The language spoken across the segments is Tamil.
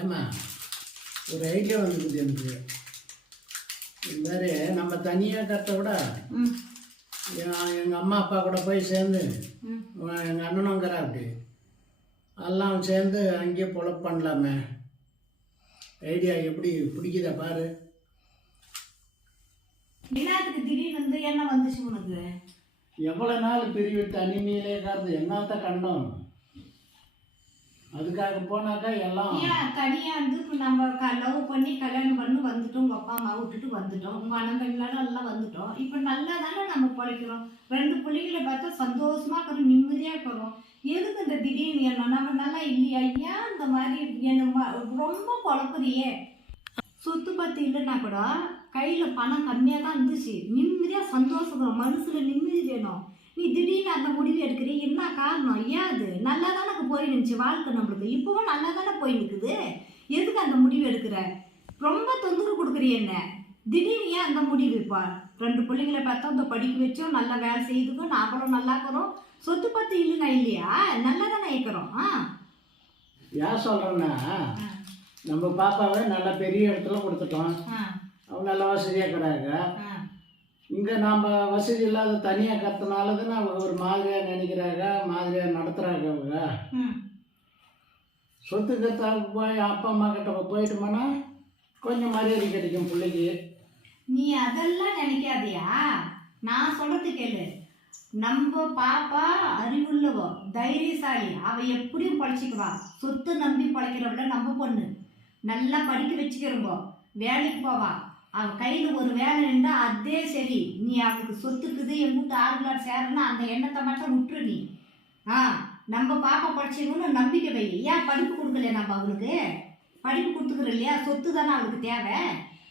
ஏம்மா ஒரு ஐடியா வந்துருக்குது எனக்கு. இது மாதிரி நம்ம தனியாக கத்த விட எங்கள் அம்மா அப்பா கூட போய் சேர்ந்து எங்கள் அண்ணனுங்கிற அப்படி. எல்லாம் சேர்ந்து அங்கேயே பொழப்பு பண்ணலாமே. ஐடியா எப்படி பிடிக்குதா பாரு. திடீர்னு வந்து என்ன வந்துச்சு உனக்கு? எவ்வளோ நாள் பிரிவு தனிமையிலே காது என்னத்த கண்டோம்? அதுக்காக போனாக்கா எல்லாம் ஏன் தனியா வந்து இப்ப நம்ம லவ் பண்ணி கல்யாணம் பண்ணி வந்துட்டோம் உங்க அப்பா அம்மா விட்டுட்டு வந்துட்டோம். உங்க அண்ணன் எல்லாம் வந்துட்டோம். இப்ப நல்லா தானே நம்ம பிழைக்கிறோம். ரெண்டு பிள்ளைங்களை பார்த்தா சந்தோஷமா இருக்கிறோம் நிம்மதியா இருக்கிறோம். எதுக்கு இந்த திடீர்னு ஏறணும் நம்ம நல்லா இல்லையா? ஏன் இந்த மாதிரி என்ன ம- ரொம்ப குழப்பறியே சொத்து பத்து இல்லைன்னா கூட கையில பணம் கம்மியா தான் இருந்துச்சு. நிம்மதியா சந்தோஷம் மனசுல நிம்மதி வேணும். முடிவு எடுக்கிறீ? என்ன காரணம்? ஏன் அது? நல்லா தானே போய் நினைச்சு வாழ்க்கை நம்மளுக்கு? இப்பவும் நல்லா தானே போய் நிற்குது எதுக்கு அந்த முடிவு எடுக்கிற? ரொம்ப தொந்தரவு கொடுக்குறீ என்ன? திடீர்னு ஏன் அந்த முடிவு? இப்போ ரெண்டு பிள்ளைங்களை பார்த்தா இந்த படிக்க வச்சோம் நல்லா வேலை செய்துக்கும் நாங்களும் நல்லா இருக்கிறோம். சொத்து பத்து இல்லைன்னா இல்லையா? நல்லா தானே இருக்கிறோம் ஏன் சொல்கிறேன்னா நம்ம பாப்பாவை நல்ல பெரிய இடத்துல கொடுத்துட்டோம். அவங்க நல்ல வசதியாக ஆ. இங்கே நாம் வசதி இல்லாத தனியாக கற்றுனால தானே ஒரு மாதிரியாக நினைக்கிறாங்க மாதிரியாக நடத்துகிறாங்க அவங்க சொத்து கத்தாவுக்கு போய் அப்பா அம்மா கிட்ட போயிட்டோம்னா கொஞ்சம் மரியாதை கிடைக்கும் பிள்ளைக்கு. நீ அதெல்லாம் நினைக்காதயா. நான் சொல்றது கேளு. நம்ம பாப்பா அறிவுள்ளவோ தைரியசாலி. அவ எப்படியும் பழச்சிக்குவா. சொத்து நம்பி பழைக்கிறவள நம்ம பொண்ணு. நல்லா படிக்க வச்சுக்கிறோங்கோ வேலைக்கு போவா. அவ கையில ஒரு வேலை இருந்தா அதே சரி. நீ அவளுக்கு சொத்துக்குது என் வீட்டு ஆறுகளார் சேரணும் அந்த எண்ணத்தை மட்டும் விட்டுரு நீ. ஆ நம்ம பாப்பா படிச்சிக்கணும்னு நம்பிக்கை வை. ஏன் படிப்பு கொடுக்கலையா நம்ம அவளுக்கு? படிப்பு கொடுத்துக்கிறோம் இல்லையா? சொத்து தானே அவளுக்கு தேவை.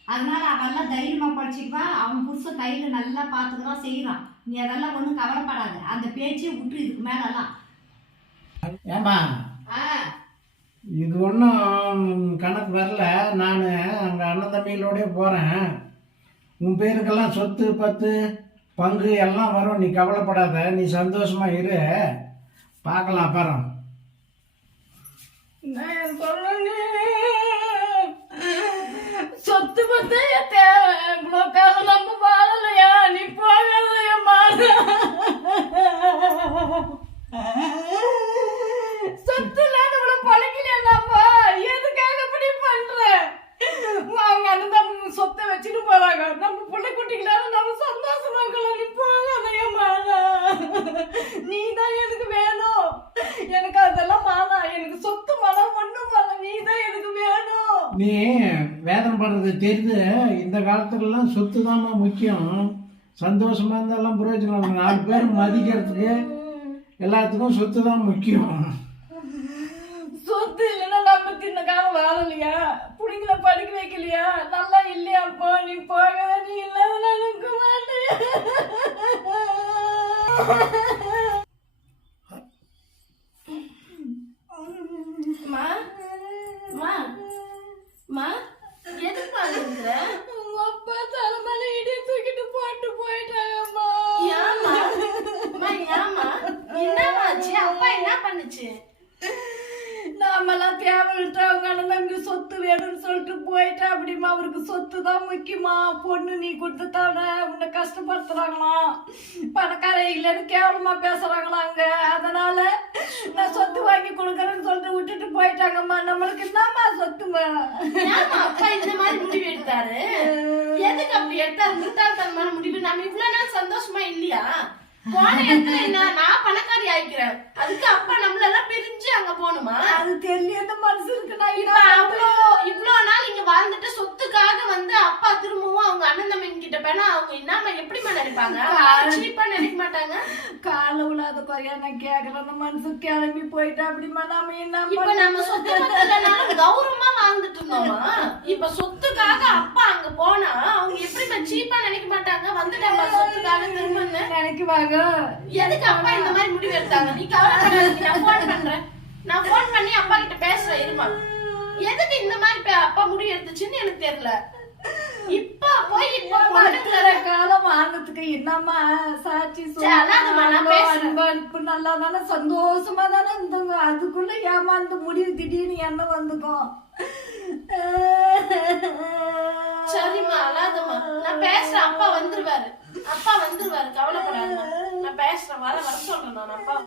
அதனால அவெல்லாம் தைரியமா படிச்சுக்குவா. அவன் புருஷன் கையில நல்லா பார்த்துக்கிறான் செய்கிறான் நீ அதெல்லாம் ஒன்றும் கவலைப்படாத. அந்த பேச்சே விட்டு இதுக்கு மேலெல்லாம் ஏம்மா? இது ஒன்றும் கணக்கு வரல. நான் அண்ணன் தம்பிகளோடய போகிறேன் உன் பேருக்கெல்லாம் சொத்து பத்து பங்கு எல்லாம் வரும். நீ கவலைப்படாத நீ சந்தோஷமாக இரு. பார்க்கலாம் அப்புறம். நான் சொல்லணும் சொத்து பத்தைய தேவை. இவ்வளோ காலம் நம்ம வாழலையா? நீ போகலையா சொத்து இல்லாத இவ்வளோ பழக்கலையா நம்ம எதுக்காக இப்படி பண்ற அவங்க அண்ணன் தம்பி சொத்தை வச்சுட்டு போறாங்க நம்ம பிள்ளை குட்டிகளால நம்ம சந்தோஷமா இருக்கலாம் நீ போகலையா மாதா நீ தான் எனக்கு வேணும் எனக்கு அதெல்லாம் மாதா எனக்கு சொத்து மனம் ஒண்ணும் மாதா நீ தான் எனக்கு நீ வேதனை பண்ணுறது தெரிந்து இந்த காலத்துலலாம் சொத்து தாம்மா முக்கியம். சந்தோஷமாக இருந்தாலும் பிரயோஜனம் நாலு பேர் மதிக்கிறதுக்கு எல்லாத்துக்கும் சொத்து தான் முக்கியம். சொத்து இல்லைன்னா நமக்கு இந்த காலம் வாழலையா? பிடிக்கல படிக்க வைக்கலையா? நல்லா இல்லையா? போ நீ போக நீ இல்லாத நினைக்க மாட்டேன். மா எதுக்கு அழுகுற உங்க அப்பா தலைமையில இடி தூக்கிட்டு போட்டு போயிட்டாங்கம்மா. அம்மா ஏம்மா? என்னமாச்சு அப்பா என்ன பண்ணுச்சு? நாமெல்லாம் தேவையிட்டு அவங்க அண்ணன் தம்பி சொத்து வேணும்னு சொல்லிட்டு போயிட்டா அப்படிமா அவருக்கு சொத்து தான் முக்கியமா. பொண்ணு நீ கொடுத்துட்டான உன்னை கஷ்டப்படுத்துறாங்களாம் பணக்கார இல்லைன்னு கேவலமா பேசுறாங்களா அங்க? அதனால நான் சொத்து வாங்கி கொடுக்குறேன்னு சொல்லிட்டு விட்டுட்டு போயிட்டாங்கம்மா. நம்மளுக்கு என்னம்மா சொத்துமா அப்பா இந்த மாதிரி முடிவு எடுத்தாரு? எதுக்கு அப்படி எடுத்தாரு முட்டாள்தனமான முடிவு? நம்ம இவ்வளவு நாள் சந்தோஷமா இல்லையா? போன இடத்துல என்ன நான் பணக்காரி ஆயிக்கிறேன். அதுக்கு அப்பா நம்மள எல்லாம் பிரிஞ்சு அங்க போகணுமா? அது தெரியாத இப்ப அவ்வளோ இவ்வளோ நாள் இங்க வாழ்ந்துட்டு சொத்துக்காக வந்து அப்பா திரும்பவும் அவங்க அண்ணன் தம்பி கிட்ட போனா அவங்க என்னமா எப்படிமா நினைப்பாங்க சீப்பா நினைக்க மாட்டாங்க? கால விழாத குறையா நான் கேக்குறேன் அந்த மனசு கிளம்பி போயிட்டா அப்படிமா? நாம என்ன இப்ப நம்ம சொத்து பத்தலனாலும் கௌரவமா வாழ்ந்துட்டு இருந்தோமா? இப்ப சொத்துக்காக அப்பா அங்க போனா அவங்க எப்படிமா சீப்பா நினைக்க மாட்டாங்க? வந்துட்டாங்க சொத்துக்காக திரும்பன்னு. நினைக்குவாங்க. எதுக்கு அப்பா இந்த மாதிரி முடிவு எடுத்தாங்க? நீ நான் போன் பண்றேன். நான் போன் பண்ணி அப்பா கிட்ட பேசுறேன் இருமா. எதுக்கு இந்த மாதிரி அப்பா முடிவு எடுத்துச்சுன்னு எனக்கு தெரியல. இப்ப போய் இப்ப காலம் வாழ்ந்ததுக்கு என்னம்மா சாட்சி இப்ப நல்லா தானே சந்தோஷமா தானே இருந்தோங்க அதுக்குள்ள ஏமாந்து முடிவு திடீர்னு என்ன வந்துக்கும்?